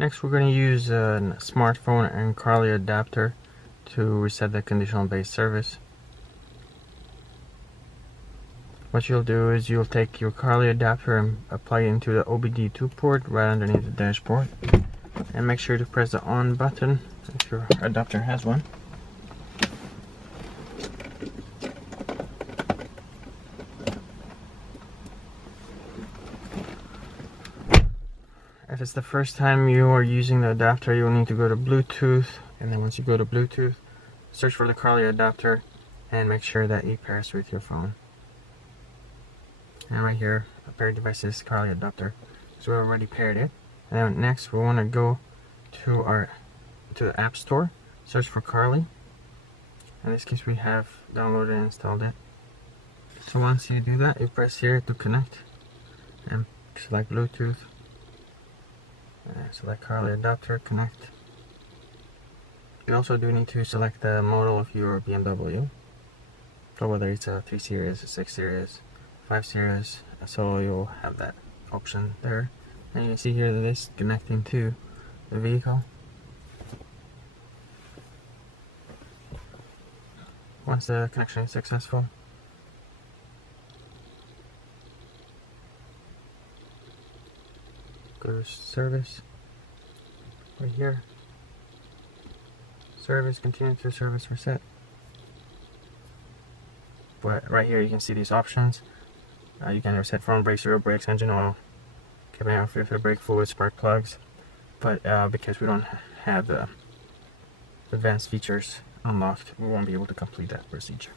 Next, we're going to use a smartphone and Carly adapter to reset the conditional based service. What you'll do is you'll take your Carly adapter and apply it into the OBD2 port right underneath the dashboard, and make sure to press the on button if your adapter has one. If it's the first time you are using the adapter, you'll need to go to Bluetooth, and then once you go to Bluetooth, search for the Carly adapter and make sure that it pairs with your phone. And right here, a paired devices Carly adapter. So we already paired it. And then next we want to go to the App Store, search for Carly. In this case we have downloaded and installed it. So once you do that, you press here to connect and select Bluetooth. Select Carly adapter, connect. You also do need to select the model of your BMW. So whether it's a 3 Series, a 6 Series, 5 Series, so you'll have that option there. And you see here that it's connecting to the vehicle. Once the connection is successful, go to service, right here, service, continue to service reset. But right here you can see these options. You can reset front brakes, rear brakes, engine oil, cabin air filter, brake fluid, spark plugs. But because we don't have the advanced features unlocked, we won't be able to complete that procedure.